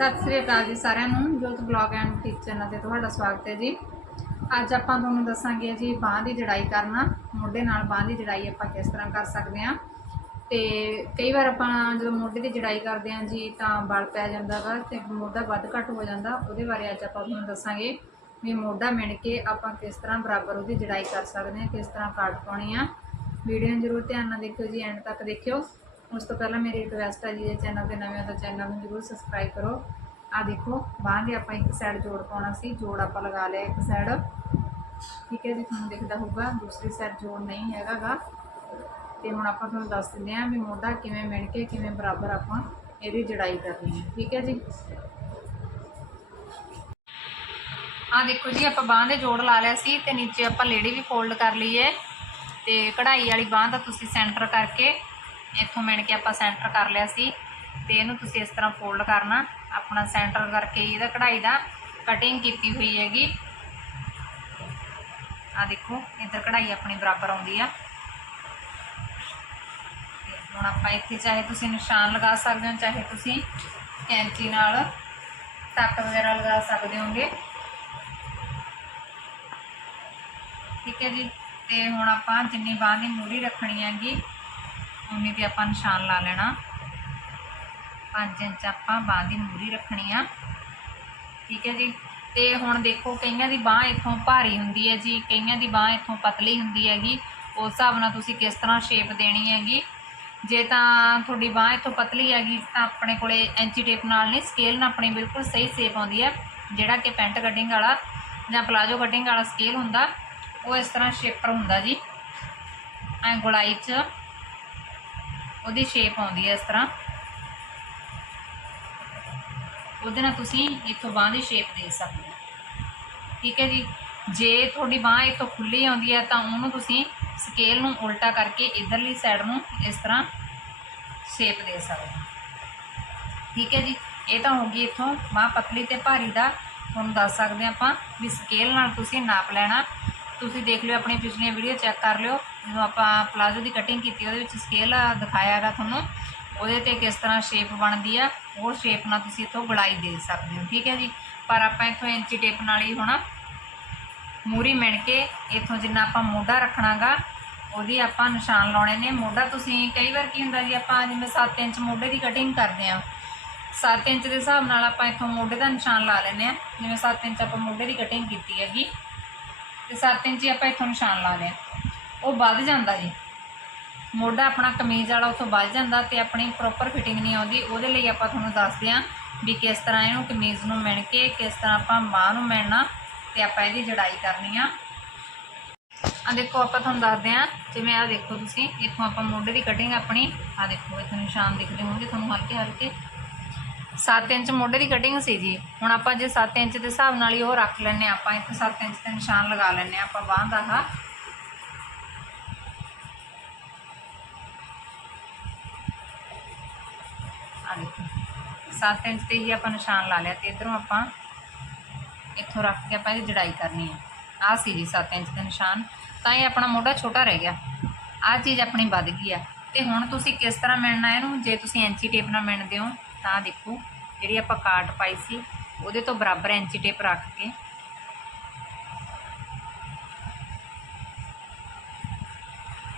ਸਤਿ ਸ੍ਰੀ ਅਕਾਲ ਜੀ ਸਾਰਿਆਂ ਨੂੰ, ਜੋਤ ਬਲੌਗ ਐਂਡ ਕਿਚਨ ਚੈਨਲ ਤੇ ਤੁਹਾਡਾ ਸਵਾਗਤ ਹੈ ਜੀ। ਅੱਜ ਆਪਾਂ ਤੁਹਾਨੂੰ ਦੱਸਾਂਗੇ ਜੀ ਬਾਂਹ ਦੀ ਜੜਾਈ ਕਰਨਾ, ਮੋਢੇ ਨਾਲ ਬਾਂਹ ਦੀ ਜੜਾਈ ਆਪਾਂ ਕਿਸ ਤਰ੍ਹਾਂ ਕਰ ਸਕਦੇ ਹਾਂ। ਤੇ ਕਈ ਵਾਰ ਆਪਾਂ ਜਦੋਂ ਮੋਢੇ ਦੀ ਜੜਾਈ ਕਰਦੇ ਹਾਂ ਜੀ, ਤਾਂ ਬਲ ਪੈ ਜਾਂਦਾ ਵਾ ਤੇ ਮੋਢਾ ਵੱਧ ਘੱਟ ਹੋ ਜਾਂਦਾ। ਉਹਦੇ ਬਾਰੇ ਅੱਜ ਆਪਾਂ ਤੁਹਾਨੂੰ ਦੱਸਾਂਗੇ ਵੀ ਮੋਢਾ ਮਿਣ ਕੇ ਆਪਾਂ ਕਿਸ ਤਰ੍ਹਾਂ ਬਰਾਬਰ ਉਹਦੀ ਜੜਾਈ ਕਰ ਸਕਦੇ ਹਾਂ, ਕਿਸ ਤਰ੍ਹਾਂ ਕਾਟ ਪਾਉਣੀ ਆ। ਵੀਡੀਓ ਨੂੰ ਜ਼ਰੂਰ ਧਿਆਨ ਨਾਲ ਦੇਖਿਓ ਜੀ, ਐਂਡ ਤੱਕ ਦੇਖਿਓ। ਉਸ ਤੋਂ ਪਹਿਲਾਂ ਮੇਰੀ ਰਿਕਵੈਸਟ ਹੈ ਜੀ, ਇਹ ਚੈਨਲ ਤੇ ਨਵੇਂ ਹੋ ਤਾਂ ਚੈਨਲ ਨੂੰ ਜ਼ਰੂਰ ਸਬਸਕ੍ਰਾਈਬ ਕਰੋ। ਆ ਦੇਖੋ, ਬਾਂਹ ਦੇ ਆਪਾਂ ਇੱਕ ਸਾਈਡ ਜੋੜ ਪਾਉਣਾ ਸੀ, ਜੋੜ ਆਪਾਂ ਲਗਾ ਲਿਆ ਇੱਕ ਸਾਈਡ ਠੀਕ ਹੈ ਜੀ, ਤੁਹਾਨੂੰ ਦਿਖਦਾ ਹੋਊਗਾ, ਦੂਸਰੀ ਸਾਈਡ ਜੋੜ ਨਹੀਂ ਹੈਗਾਗਾ। ਤੇ ਹੁਣ ਆਪਾਂ ਤੁਹਾਨੂੰ ਦੱਸ ਦਿੰਦੇ ਹਾਂ ਵੀ ਮੋਢਾ ਕਿਵੇਂ ਮਿਣ ਕੇ, ਕਿਵੇਂ ਬਰਾਬਰ ਆਪਾਂ ਇਹਦੀ ਜੜਾਈ ਕਰਨੀ ਹੈ। ਠੀਕ ਹੈ ਜੀ? ਆ ਦੇਖੋ ਜੀ, ਆਪਾਂ ਬਾਂਹ ਦੇ ਜੋੜ ਲਾ ਲਿਆ ਸੀ ਤੇ ਨੀਚੇ ਆਪਾਂ ਲੇਡੀ ਵੀ ਫੋਲਡ ਕਰ ਲਈ ਹੈ। ਤੇ ਕਢਾਈ ਵਾਲੀ ਬਾਂਹ ਦਾ ਤੁਸੀਂ ਸੈਂਟਰ ਕਰਕੇ ਇੱਥੋਂ ਮਿਣ ਕੇ ਆਪਾਂ ਸੈਂਟਰ ਕਰ ਲਿਆ ਸੀ ਤੇ ਇਹਨੂੰ ਤੁਸੀਂ ਇਸ ਤਰ੍ਹਾਂ ਫੋਲਡ ਕਰਨਾ। ਆਪਣਾ ਸੈਂਟਰ ਕਰਕੇ ਇਹਦਾ ਕਢਾਈ ਦਾ ਕਟਿੰਗ ਕੀਤੀ ਹੋਈ ਹੈਗੀ। ਆ ਦੇਖੋ, ਇੱਧਰ ਕਢਾਈ ਆਪਣੀ ਬਰਾਬਰ ਆਉਂਦੀ ਆ। ਤੇ ਹੁਣ ਆਪਾਂ ਇੱਥੇ ਚਾਹੇ ਤੁਸੀਂ ਨਿਸ਼ਾਨ ਲਗਾ ਸਕਦੇ ਹੋ, ਚਾਹੇ ਤੁਸੀਂ ਕੈਂਚੀ ਨਾਲ ਟੱਕ ਵਗੈਰਾ ਲਗਾ ਸਕਦੇ ਹੋਗੇ। ਠੀਕ ਹੈ ਜੀ। ਤੇ ਹੁਣ ਆਪਾਂ ਜਿੰਨੀ ਬਾਂਹ ਦੀ ਮੂਰੀ ਰੱਖਣੀ ਹੈਗੀ ਉਨੀ ਤੇ ਆਪਾਂ ਨਿਸ਼ਾਨ ਲਾ ਲੈਣਾ। 5 ਇੰਚ ਆਪਾਂ ਬਾਂਹ ਦੀ ਮੂਰੀ ਰੱਖਣੀ ਆ। ਠੀਕ ਹੈ ਜੀ। ਤੇ ਹੁਣ ਦੇਖੋ, ਕਈਆਂ ਦੀ ਬਾਂਹ ਇੱਥੋਂ ਭਾਰੀ ਹੁੰਦੀ ਹੈ ਜੀ, ਕਈਆਂ ਦੀ ਬਾਂਹ ਇੱਥੋਂ ਪਤਲੀ ਹੁੰਦੀ ਹੈਗੀ। ਉਸ ਹਿਸਾਬ ਨਾਲ ਤੁਸੀਂ ਕਿਸ ਤਰ੍ਹਾਂ ਸ਼ੇਪ ਦੇਣੀ ਹੈਗੀ। ਜੇ ਤਾਂ ਤੁਹਾਡੀ ਬਾਂਹ ਇੱਥੋਂ ਪਤਲੀ ਹੈਗੀ, ਤਾਂ ਆਪਣੇ ਕੋਲੇ ਐਂਚੀ ਟੇਪ ਨਾਲ ਨਹੀਂ ਸਕੇਲ ਨਾਲ ਆਪਣੀ ਬਿਲਕੁਲ ਸਹੀ ਸ਼ੇਪ ਆਉਂਦੀ ਹੈ। ਜਿਹੜਾ ਕਿ ਪੈਂਟ ਕਟਿੰਗ ਵਾਲਾ ਜਾਂ ਪਲਾਜੋ ਕਟਿੰਗ ਵਾਲਾ ਸਕੇਲ ਹੁੰਦਾ, ਉਹ ਇਸ ਤਰ੍ਹਾਂ ਸ਼ੇਪਰ ਹੁੰਦਾ ਜੀ। ਐ ਗੁਲਾਈ 'ਚ ਉਹਦੀ ਸ਼ੇਪ ਆਉਂਦੀ ਹੈ ਇਸ ਤਰ੍ਹਾਂ। ਉਹਦੇ ਨਾਲ ਤੁਸੀਂ ਇੱਥੋਂ ਬਾਂਹ ਦੀ ਸ਼ੇਪ ਦੇ ਸਕਦੇ ਹੋ। ਠੀਕ ਹੈ ਜੀ? ਜੇ ਤੁਹਾਡੀ ਬਾਂਹ ਇੱਥੋਂ ਖੁੱਲੀ ਆਉਂਦੀ ਹੈ ਤਾਂ ਉਹਨੂੰ ਤੁਸੀਂ ਸਕੇਲ ਨੂੰ ਉਲਟਾ ਕਰਕੇ ਇਧਰਲੀ ਸਾਈਡ ਨੂੰ ਇਸ ਤਰ੍ਹਾਂ ਸ਼ੇਪ ਦੇ ਸਕਦੇ ਹੋ। ਠੀਕ ਹੈ ਜੀ? ਇਹ ਤਾਂ ਹੋ ਗਈ ਇੱਥੋਂ ਬਾਂਹ ਪਤਲੀ ਤੇ ਭਾਰੀ ਦਾ। ਤੁਹਾਨੂੰ ਦੱਸ ਸਕਦੇ ਹਾਂ ਆਪਾਂ ਵੀ ਸਕੇਲ ਨਾਲ ਤੁਸੀਂ ਨਾਪ ਲੈਣਾ। ਤੁਸੀਂ ਦੇਖ ਲਿਓ ਆਪਣੀ ਪਿਛਲੀਆਂ ਵੀਡੀਓ ਚੈੱਕ ਕਰ ਲਿਓ। ਜਦੋਂ ਆਪਾਂ ਪਲਾਜ਼ੋ ਦੀ ਕਟਿੰਗ ਕੀਤੀ, ਉਹਦੇ ਵਿੱਚ ਸਕੇਲ ਦਿਖਾਇਆ ਹੈਗਾ ਤੁਹਾਨੂੰ। ਉਹਦੇ ਤੇ ਕਿਸ ਤਰ੍ਹਾਂ ਸ਼ੇਪ ਬਣਦੀ ਆ, ਉਹ ਸ਼ੇਪ ਨਾਲ ਤੁਸੀਂ ਇੱਥੋਂ ਗਲਾਈ ਦੇ ਸਕਦੇ ਹੋ, ਠੀਕ ਹੈ ਜੀ? ਪਰ ਆਪਾਂ ਇੱਥੋਂ ਇੰਚੀ ਟੇਪ ਨਾਲ ਹੀ ਹੋਣਾ। ਮੂਰੀ ਮਿਣ ਕੇ ਇੱਥੋਂ ਜਿੰਨਾ ਆਪਾਂ ਮੋਢਾ ਰੱਖਣਾਗਾ, ਉਹਦੀ ਆਪਾਂ ਨਿਸ਼ਾਨ ਲਾਉਣੇ ਨੇ। ਮੋਢਾ ਤੁਸੀਂ ਕਈ ਵਾਰ ਕੀ ਹੁੰਦਾ ਜੀ, ਆਪਾਂ ਜਿਵੇਂ 7 ਇੰਚ ਮੋਢੇ ਦੀ ਕਟਿੰਗ ਕਰਦੇ ਆ 7 ਇੰਚ ਦੇ ਹਿਸਾਬ ਨਾਲ ਆਪਾਂ ਇੱਥੋਂ ਮੋਢੇ ਦਾ ਨਿਸ਼ਾਨ ਲਾ ਲੈਂਦੇ ਆ ਜਿਵੇਂ 7 ਇੰਚ ਆਪਾਂ ਮੋਢੇ ਦੀ ਕਟਿੰਗ ਕੀਤੀ ਹੈਗੀ। ਤੇ 7 ਇੰਚ ਆਪਾਂ ਇੱਥੋਂ ਨਿਸ਼ਾਨ ਲਾ ਲਿਆ। ਉਹ ਵੱਧ ਜਾਂਦਾ ਜੀ। ਮੋਢਾ ਆਪਣਾ ਕਮੀਜ਼ ਵਾਲਾ ਉੱਥੋਂ ਵੱਧ ਜਾਂਦਾ ਤੇ ਆਪਣੀ ਪ੍ਰੋਪਰ ਫਿਟਿੰਗ ਨਹੀਂ ਆਉਂਦੀ, ਉਹਦੇ ਲਈ ਆਪਾਂ ਤੁਹਾਨੂੰ ਦੱਸਦੇ ਹਾਂ ਵੀ ਕਿਸ ਤਰ੍ਹਾਂ ਇਹਨੂੰ ਕਮੀਜ਼ ਨੂੰ ਮਿਣ ਕੇ ਕਿਸ ਤਰ੍ਹਾਂ ਆਪਾਂ ਮਾਂ ਨੂੰ ਮਿਣਨਾ ਤੇ ਆਪਾਂ ਇਹਦੀ ਜੜਾਈ ਕਰਨੀ ਆ। ਆ ਦੇਖੋ, ਆਪਾਂ ਤੁਹਾਨੂੰ ਦੱਸਦੇ ਹਾਂ, ਜਿਵੇਂ ਆ ਦੇਖੋ ਤੁਸੀਂ, ਇੱਥੋਂ ਆਪਾਂ ਮੋਢੇ ਦੀ ਕਟਿੰਗ ਆਪਣੀ ਆ ਦੇਖੋ, ਇੱਥੇ ਨਿਸ਼ਾਨ ਦਿਖਦੇ ਹੋਣਗੇ ਤੁਹਾਨੂੰ ਹਲਕੇ ਹਲਕੇ 7 ਇੰਚ ਮੋਢੇ ਦੀ ਕਟਿੰਗ ਸੀ ਜੀ। ਹੁਣ ਆਪਾਂ ਜੇ 7 ਇੰਚ ਦੇ ਹਿਸਾਬ ਨਾਲ ਹੀ ਉਹ ਰੱਖ ਲੈਣੇ ਆਪਾਂ ਇੱਥੇ 7 ਇੰਚ ਤੇ ਨਿਸ਼ਾਨ ਲਗਾ ਲੈਣੇ ਆਪਾਂ ਬਾਂਹ ਦਾ ਆ ਆ ਦੇਖੋ 7 ਇੰਚ ਤੇ ਹੀ ਆਪਾਂ ਨਿਸ਼ਾਨ ਲਾ ਲਿਆ ਤੇ ਇਧਰੋਂ ਆਪਾਂ ਇੱਥੋਂ ਰੱਖ ਕੇ ਆਪਾਂ ਇਹਦੀ ਜੜਾਈ ਕਰਨੀ ਹੈ। ਆਹ ਸੀ ਜੀ 7 ਇੰਚ ਦਾ ਨਿਸ਼ਾਨ। ਤਾਂ ਇਹ ਆਪਣਾ ਮੋਢਾ ਛੋਟਾ ਰਹਿ ਗਿਆ। ਆਹ ਚੀਜ਼ ਆਪਣੀ ਵੱਧ ਗਈ ਆ। ਤੇ ਹੁਣ ਤੁਸੀਂ ਕਿਸ ਤਰ੍ਹਾਂ ਮਿਲਣਾ ਇਹਨੂੰ? ਜੇ ਤੁਸੀਂ ਐਂਚੀ ਟੇਪ ਨਾਲ ਮਿਣਦੇ ਹੋ ਤਾਂ ਦੇਖੋ, ਜਿਹੜੀ ਆਪਾਂ ਕਾਟ ਪਾਈ ਸੀ, ਉਹਦੇ ਤੋਂ ਬਰਾਬਰ ਐਂਚੀ ਟੇਪ ਰੱਖ ਕੇ।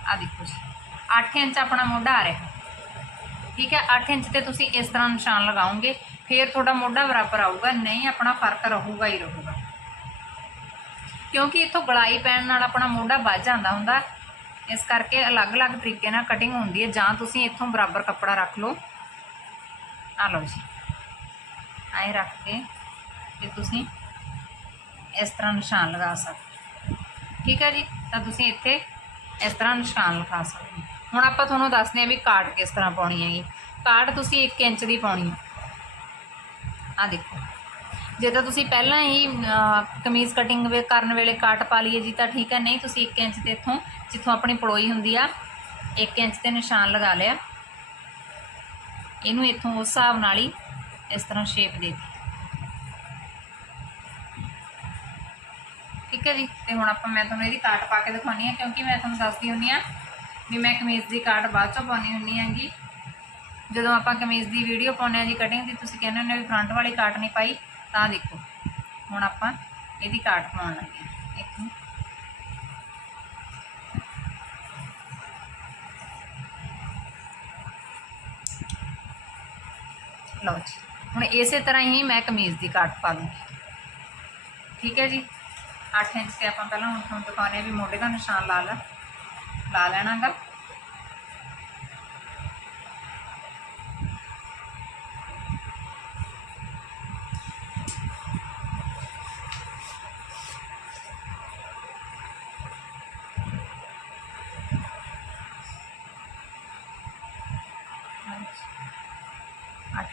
ਆ ਦੇਖੋ ਜੀ 8 ਇੰਚ ਆਪਣਾ ਮੋਢਾ ਆ ਰਿਹਾ। ਠੀਕ ਹੈ 8 ਇੰਚ ਤੇ ਤੁਸੀਂ ਇਸ ਤਰ੍ਹਾਂ ਨਿਸ਼ਾਨ ਲਗਾਓਗੇ, ਫਿਰ ਤੁਹਾਡਾ ਮੋਢਾ ਬਰਾਬਰ ਆਊਗਾ, ਨਹੀਂ ਆਪਣਾ ਫ਼ਰਕ ਰਹੂਗਾ ਹੀ ਰਹੂਗਾ। ਕਿਉਂਕਿ ਇੱਥੋਂ ਗਲਾਈ ਪੈਣ ਨਾਲ ਆਪਣਾ ਮੋਢਾ ਵੱਜ ਜਾਂਦਾ ਹੁੰਦਾ। ਇਸ ਕਰਕੇ ਅਲੱਗ-ਅਲੱਗ ਤਰੀਕੇ ਨਾਲ ਕਟਿੰਗ ਹੁੰਦੀ ਹੈ, ਜਾਂ ਤੁਸੀਂ ਇੱਥੋਂ ਬਰਾਬਰ ਕੱਪੜਾ ਰੱਖ ਲਓ। ਆ ਲਓ ਜੀ। ਆਏ ਰੱਖ ਕੇ ਤੇ ਤੁਸੀਂ ਇਸ ਤਰ੍ਹਾਂ ਨਿਸ਼ਾਨ ਲਗਾ ਸਕਦੇ ਠੀਕ ਹੈ ਜੀ? ਤਾਂ ਤੁਸੀਂ ਇੱਥੇ ਇਸ ਤਰ੍ਹਾਂ ਨਿਸ਼ਾਨ ਲਗਾ ਸਕਦੇ ਹੁਣ ਆਪਾਂ ਤੁਹਾਨੂੰ ਦੱਸਦੇ ਹਾਂ ਵੀ ਕਾਟ ਕਿਸ ਤਰ੍ਹਾਂ ਪਾਉਣੀ ਹੈਗੀ। ਕਾਟ ਤੁਸੀਂ 1 ਇੰਚ ਦੀ ਪਾਉਣੀ ਹੈ। ਆ ਦੇਖੋ। ਜੇ ਤਾਂ ਤੁਸੀਂ ਪਹਿਲਾਂ ਹੀ ਕਮੀਜ਼ ਕਟਿੰਗ ਵੇ, ਕਰਨ ਵੇਲੇ ਕਾਟ ਪਾ ਲਈਏ ਜੀ, ਤਾਂ ਠੀਕ ਹੈ। ਨਹੀਂ, ਤੁਸੀਂ 1 ਇੰਚ ਤੇ ਇੱਥੋਂ, ਜਿੱਥੋਂ ਆਪਣੀ ਪੜੋਈ ਹੁੰਦੀ ਆ 1 ਇੰਚ ਤੇ ਨਿਸ਼ਾਨ ਲਗਾ ਲਿਆ। ਇਹਨੂੰ ਇੱਥੋਂ ਉਸ ਹਿਸਾਬ ਨਾਲ ਹੀ ਇਸ ਤਰ੍ਹਾਂ ਸ਼ੇਪ ਦੇ ਦਿੱਤੀ। ਠੀਕ ਹੈ ਜੀ? ਤੇ ਹੁਣ ਆਪਾਂ ਮੈਂ ਤੁਹਾਨੂੰ ਇਹਦੀ ਕਾਟ ਪਾ ਕੇ ਦਿਖਾਉਣੀ ਹੈ, ਕਿਉਂਕਿ ਮੈਂ ਤੁਹਾਨੂੰ ਦੱਸਦੀ ਹੁੰਨੀ ਆ ਵੀ ਮੈਂ ਕਮੀਜ਼ ਦੀ ਕਾਟ ਬਾਅਦ ਚੋਂ ਪਾਉਣੀ ਹੁੰਨੀ ਹੈਗੀ। ਜਦੋਂ ਆਪਾਂ ਕਮੀਜ਼ ਦੀ ਵੀਡੀਓ ਪਾਉਂਦੇ ਆ ਜੀ ਕਟਿੰਗ ਦੀ, ਤੁਸੀਂ ਕਹਿੰਦੇ ਹੁੰਦੇ ਹੋ ਵੀ ਫਰੰਟ ਵਾਲੀ ਕਾਟ ਨਹੀਂ ਪਾਈ, ਤਾਂ ਦੇਖੋ। ਹੁਣ ਆਪਾਂ ਇਹਦੀ ਕਾਟ ਪਾਉਣ ਲੱਗੇ ਹਾਂ। ਇੱਥੋਂ ਲਓ ਜੀ। ਹੁਣ ਇਸੇ ਤਰ੍ਹਾਂ ਹੀ ਮੈਂ ਕਮੀਜ਼ ਦੀ ਕਾਟ ਪਾ ਲੂੰਗੀ ਠੀਕ ਹੈ ਜੀ? 8 ਇੰਚ ਤੇ ਆਪਾਂ ਪਹਿਲਾਂ ਹੁਣ ਤੁਹਾਨੂੰ ਦਿਖਾਉਂਦੇ ਹਾਂ ਵੀ ਮੋਢੇ ਦਾ ਨਿਸ਼ਾਨ ਲਾ ਲਾ ਲਾ ਲੈਣਾਗਾ।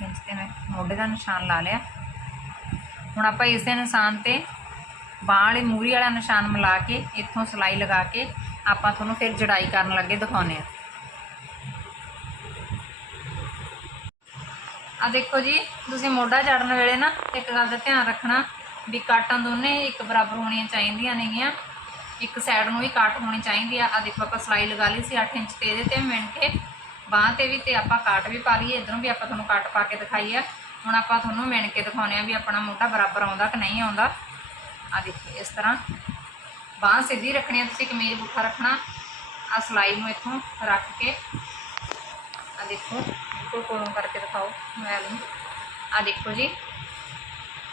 ਅੱਠ ਤੇ ਮੈਂ ਮੋਢੇ ਦਾ ਨਿਸ਼ਾਨ ਲਾ ਲਿਆ। ਹੁਣ ਆਪਾਂ ਇਸੇ ਨਿਸ਼ਾਨ ਤੇ ਬਾਂਹ ਵਾਲੀ ਮੂਰੀ ਵਾਲਾ ਨਿਸ਼ਾਨ ਮਿਲਾ ਕੇ ਇੱਥੋਂ ਸਲਾਈ ਲਗਾ ਕੇ ਆਪਾਂ ਤੁਹਾਨੂੰ ਫਿਰ ਜੜਾਈ ਕਰਨ ਲੱਗੇ ਦਿਖਾਉਨੇ ਆ ਆ ਦੇਖੋ ਜੀ, ਤੁਸੀਂ ਮੋਢਾ ਚੜਨ ਵੇਲੇ ਨਾ ਇੱਕ ਗੱਲ ਦਾ ਧਿਆਨ ਰੱਖਣਾ ਵੀ ਕਾਟਾਂ ਦੋਨੇ ਇੱਕ ਬਰਾਬਰ ਹੋਣੀਆਂ ਚਾਹੀਦੀਆਂ ਨੇਗੀਆਂ। ਇੱਕ ਸਾਈਡ ਨੂੰ ਵੀ ਕਾਟ ਹੋਣੀ ਚਾਹੀਦੀ ਆ। ਆ ਦੇਖੋ ਆਪਾਂ ਸਲਾਈ ਲਗਾ ਲਈ ਸੀ 8 ਇੰਚ ਤੇ ਇਹਦੇ ਤੇ ਮਿਣ ਕੇ। ਬਾਂਹ ਤੇ ਵੀ ਤੇ ਆਪਾਂ ਕਾਟ ਵੀ ਪਾ ਲਈਏ, ਇਧਰੋਂ ਵੀ ਆਪਾਂ ਤੁਹਾਨੂੰ ਕਾਟ ਪਾ ਕੇ ਦਿਖਾਈ ਆ ਹੁਣ ਆਪਾਂ ਤੁਹਾਨੂੰ ਮਿਣ ਕੇ ਦਿਖਾਉਨੇ ਆ ਵੀ ਆਪਣਾ ਮੋਢਾ ਬਰਾਬਰ ਆਉਂਦਾ ਕਿ ਨਹੀਂ ਆਉਂਦਾ। ਆ ਦੇਖੋ ਇਸ ਤਰ੍ਹਾਂ। ਬਾਂਹ ਸਿੱਧੀ ਰੱਖਣੀ ਆ, ਤੁਸੀਂ ਕਮੀਜ਼ ਪੁੱਠਾ ਰੱਖਣਾ। ਆ ਸਲਾਈ ਨੂੰ ਇੱਥੋਂ ਰੱਖ ਕੇ। ਆ ਦੇਖੋ, ਬਿਲਕੁਲ ਕੋਲੋਂ ਕਰਕੇ ਦਿਖਾਓ ਮੋਬਾਈਲ ਨੂੰ। ਆ ਦੇਖੋ ਜੀ।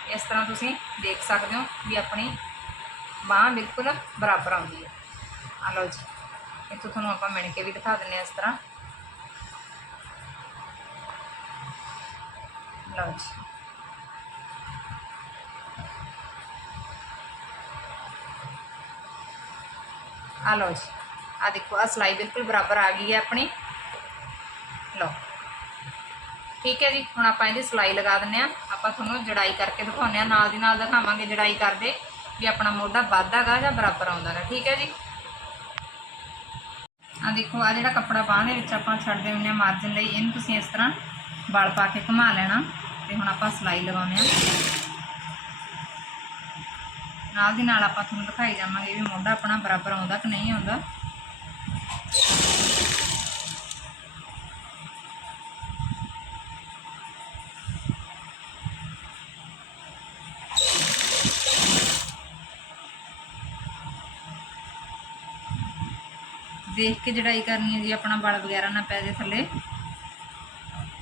ਇਸ ਤਰ੍ਹਾਂ ਤੁਸੀਂ ਦੇਖ ਸਕਦੇ ਹੋ ਵੀ ਆਪਣੀ ਬਾਂਹ ਬਿਲਕੁਲ ਬਰਾਬਰ ਆਉਂਦੀ ਹੈ। ਆ ਲਓ ਜੀ। ਇੱਥੋਂ ਤੁਹਾਨੂੰ ਆਪਾਂ ਮਿਣ ਕੇ ਵੀ ਦਿਖਾ ਦਿੰਨੇ ਆ ਇਸ ਤਰ੍ਹਾਂ। ਲਓ ਜੀ ਆ ਲਓ ਜੀ। ਆ ਦੇਖੋ, ਆ ਸਲਾਈ ਬਿਲਕੁਲ ਬਰਾਬਰ ਆ ਗਈ ਹੈ ਆਪਣੀ। ਲਓ। ਠੀਕ ਹੈ ਜੀ, ਹੁਣ ਆਪਾਂ ਇਹਦੀ ਸਲਾਈ ਲਗਾ ਦਿੰਨੇ ਆ ਆਪਾਂ ਤੁਹਾਨੂੰ ਜੜਾਈ ਕਰਕੇ ਦਿਖਾਉਂਦੇ ਆ ਨਾਲ ਦੀ ਨਾਲ ਦਿਖਾਵਾਂਗੇ ਜੜਾਈ ਕਰਦੇ ਵੀ ਆਪਣਾ ਮੋਢਾ ਵੱਧਦਾਗਾ ਜਾਂ ਬਰਾਬਰ ਆਉਂਦਾਗਾ ਠੀਕ ਹੈ ਜੀ। ਆ ਦੇਖੋ, ਆ ਜਿਹੜਾ ਕੱਪੜਾ ਬਾਂਹ ਦੇ ਵਿੱਚ ਆਪਾਂ ਛੱਡਦੇ ਹੁੰਦੇ ਆ ਮਾਰਜਨ ਲਈ, ਇਹਨੂੰ ਤੁਸੀਂ ਇਸ ਤਰ੍ਹਾਂ ਵਲ ਪਾ ਕੇ ਘੁਮਾ ਲੈਣਾ। ਤੇ ਹੁਣ ਆਪਾਂ ਸਲਾਈ ਲਗਾਉਂਦੇ ਆ ਨਾਲ ਦੀ ਨਾਲ ਆਪਾਂ ਤੁਹਾਨੂੰ ਦਿਖਾਈ ਜਾਵਾਂਗੇ ਵੀ ਮੋਢਾ ਆਪਣਾ ਬਰਾਬਰ ਆਉਂਦਾ ਕਿ ਨਹੀਂ ਆਉਂਦਾ। ਦੇਖ ਕੇ ਜੜਾਈ ਕਰਨੀ ਹੈ ਜੀ, ਆਪਣਾ ਬਲ ਵਗੈਰਾ ਨਾ ਪੈ ਜੇ ਥੱਲੇ।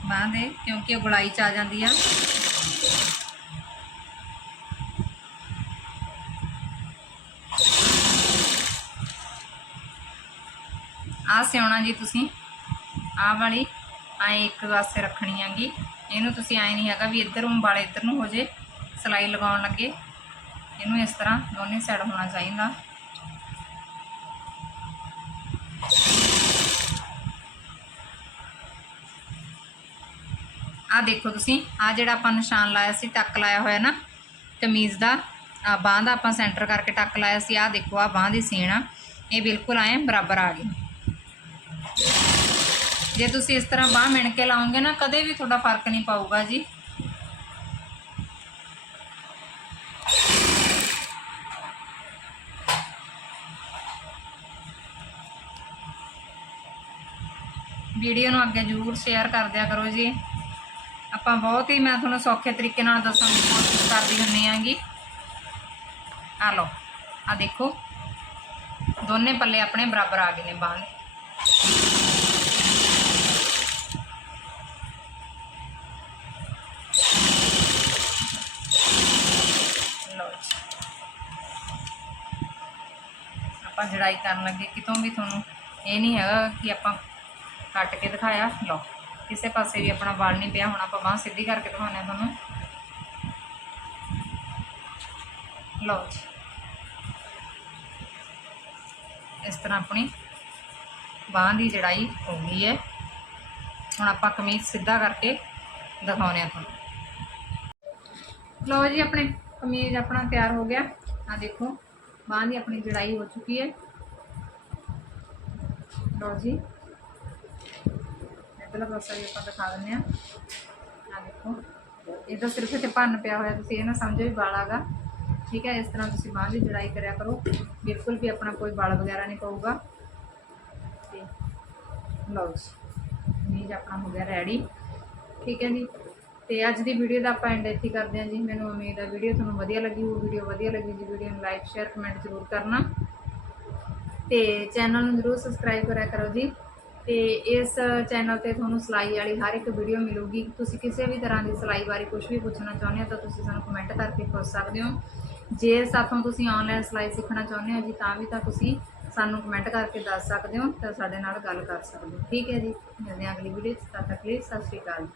ਬਾਂਹ ਦੇ, ਕਿਉਂਕਿ ਉਹ ਗੁਲਾਈ ਚ ਆ ਜਾਂਦੀ ਆ। ਆ ਸਿਉਣਾ ਜੀ ਤੁਸੀਂ। ਆਹ ਵਾਲੀ ਐ ਇੱਕ ਪਾਸੇ ਰੱਖਣੀ ਹੈਗੀ। ਇਹਨੂੰ ਤੁਸੀਂ ਐ ਨਹੀਂ ਹੈਗਾ ਵੀ ਇੱਧਰ ਵਾਲੇ ਇੱਧਰ ਨੂੰ ਹੋ ਜੇ, ਸਲਾਈ ਲਗਾਉਣ ਲੱਗੇ। ਇਹਨੂੰ ਇਸ ਤਰ੍ਹਾਂ ਦੋਨੇ ਸਾਈਡ ਹੋਣਾ ਚਾਹੀਦਾ। ਆ ਦੇਖੋ ਤੁਸੀਂ ਆ ਜਿਹੜਾ ਆਪਾਂ ਨਿਸ਼ਾਨ ਲਾਇਆ ਸੀ, ਟੱਕ ਲਾਇਆ ਹੋਇਆ ਨਾ, ਕਮੀਜ਼ ਦਾ ਆ ਬਾਂਹ ਦਾ ਆਪਾਂ ਸੈਂਟਰ ਕਰਕੇ ਟੱਕ ਲਾਇਆ ਸੀ ਆ ਦੇਖੋ ਆ ਬਾਂਹ ਦੀ ਸੀਣ ਆ। ਇਹ ਬਿਲਕੁਲ ਐ ਬਰਾਬਰ ਆ ਗਈ। ਜੇ ਤੁਸੀਂ ਇਸ ਤਰ੍ਹਾਂ ਬਾਂਹ ਮਿਣ ਕੇ ਲਾਓਗੇ ਨਾ, ਕਦੇ ਵੀ ਤੁਹਾਡਾ ਫ਼ਰਕ ਨਹੀਂ ਪਾਊਗਾ ਜੀ। ਵੀਡੀਓ ਨੂੰ ਅੱਗੇ ਜ਼ਰੂਰ ਸ਼ੇਅਰ ਕਰ ਦਿਆ ਕਰੋ ਜੀ। ਆਪਾਂ ਬਹੁਤ ਹੀ, ਮੈਂ ਤੁਹਾਨੂੰ ਸੌਖੇ ਤਰੀਕੇ ਨਾਲ ਦੱਸਣ ਦੀ ਕੋਸ਼ਿਸ਼ ਕਰਦੀ ਹੁੰਨੀ ਆਂਗੀ ਆ ਲਓ, ਆ ਦੇਖੋ। ਦੋਨੇ ਪੱਲੇ ਆਪਣੇ ਬਰਾਬਰ ਆ ਗਏ ਨੇ ਬਾਂਹ ਦੇ ਲਓ ਜੀ। ਆਪਾਂ ਜੜਾਈ ਕਰਨ ਲੱਗੇ, ਕਿਤੋਂ ਵੀ ਤੁਹਾਨੂੰ ਇਹ ਨਹੀਂ ਹੈਗਾ ਕਿ ਆਪਾਂ ਕੱਟ ਕੇ ਦਿਖਾਇਆ। ਲਓ। ਕਿਸੇ ਪਾਸੇ ਵੀ ਆਪਣਾ ਵਾਲ ਨਹੀਂ ਪਿਆ ਹੁਣ, ਆਪਾਂ ਬਾਂਹ ਸਿੱਧੀ ਕਰਕੇ ਦਿਖਾਉਂਦੇ ਆ ਤੁਹਾਨੂੰ। ਲਓ ਜੀ। ਇਸ ਤਰ੍ਹਾਂ ਆਪਣੀ ਬਾਂਹ ਦੀ ਜੜਾਈ ਹੋ ਗਈ ਹੈ। ਹੁਣ ਆਪਾਂ ਕਮੀਜ਼ ਸਿੱਧਾ ਕਰਕੇ ਦਿਖਾਉਂਦੇ ਆ ਤੁਹਾਨੂੰ। ਲਓ ਜੀ, ਆਪਣੇ ਕਮੀਜ਼ ਆਪਣਾ ਤਿਆਰ ਹੋ ਗਿਆ। ਆ ਦੇਖੋ, ਬਾਂਹ ਦੀ ਆਪਣੀ ਜੜਾਈ ਹੋ ਚੁੱਕੀ ਹੈ। ਲਓ ਜੀ। ਇਧਰਲਾ ਪਾਸਾ ਵੀ ਆਪਾਂ ਦਿਖਾ ਦਿੰਦੇ ਆ ਆ ਦੇਖੋ। ਇਹ ਸਿਰਫ ਇੱਥੇ ਭੰਨ ਪਿਆ ਹੋਇਆ, ਤੁਸੀਂ ਇਹ ਨਾ ਸਮਝੋ ਵੀ ਵਾਲ ਆਗਾ। ਠੀਕ ਹੈ, ਇਸ ਤਰ੍ਹਾਂ ਤੁਸੀਂ ਬਾਂਹ ਦੀ ਜੜਾਈ ਕਰਿਆ ਕਰੋ। ਬਿਲਕੁਲ ਵੀ ਆਪਣਾ ਕੋਈ ਵਾਲ ਵਗੈਰਾ ਨਹੀਂ ਪਊਗਾ। ਤੇ ਲਓ ਜੀ ਪੀਸ ਆਪਣਾ ਹੋ ਗਿਆ ਰੈਡੀ ਠੀਕ ਹੈ ਜੀ। ਤੇ ਅੱਜ ਦੀ ਵੀਡੀਓ ਦਾ ਆਪਾਂ ਐਂਡ ਇੱਥੇ ਕਰਦੇ ਹਾਂ ਜੀ। ਮੈਨੂੰ ਉਮੀਦ ਹੈ ਵੀਡੀਓ ਤੁਹਾਨੂੰ ਵਧੀਆ ਲੱਗੀ ਹੋਊ। ਵੀਡੀਓ ਵਧੀਆ ਲੱਗੀ ਜੀ ਵੀਡੀਓ ਨੂੰ ਲਾਈਕ ਸ਼ੇਅਰ ਕਮੈਂਟ ਜ਼ਰੂਰ ਕਰਨਾ। ਤੇ ਚੈਨਲ ਨੂੰ ਜ਼ਰੂਰ ਸਬਸਕ੍ਰਾਈਬ ਕਰਿਆ ਕਰੋ ਜੀ। ਤੇ ਇਸ ਚੈਨਲ ਤੇ ਤੁਹਾਨੂੰ ਸਿਲਾਈ ਵਾਲੀ ਹਰ ਇੱਕ ਵੀਡੀਓ ਮਿਲੂਗੀ। ਤੁਸੀਂ ਕਿਸੇ ਵੀ ਤਰ੍ਹਾਂ ਦੀ ਸਿਲਾਈ ਬਾਰੇ ਕੁਝ ਵੀ ਪੁੱਛਣਾ ਚਾਹੁੰਦੇ ਹੋ ਤਾਂ ਤੁਸੀਂ ਸਾਨੂੰ ਕਮੈਂਟ ਕਰਕੇ ਪੁੱਛ ਸਕਦੇ ਹੋ। ਜੇ ਸਾਥੋਂ ਤੁਸੀਂ ਆਨਲਾਈਨ ਸਿਲਾਈ ਸਿੱਖਣਾ ਚਾਹੁੰਦੇ ਹੋ ਜੀ, ਤਾਂ ਵੀ ਤਾਂ ਤੁਸੀਂ ਸਾਨੂੰ ਕਮੈਂਟ ਕਰਕੇ ਦੱਸ ਸਕਦੇ ਹੋ ਤਾਂ ਸਾਡੇ ਨਾਲ ਗੱਲ ਕਰ ਸਕਦੇ ਹੋ। ਠੀਕ ਹੈ ਜੀ, ਮਿਲਦੇ ਹਾਂ ਅਗਲੀ ਵੀਡੀਓ 'ਚ। ਤਦ ਤੱਕ ਲਈ ਸਤਿ ਸ਼੍ਰੀ ਅਕਾਲ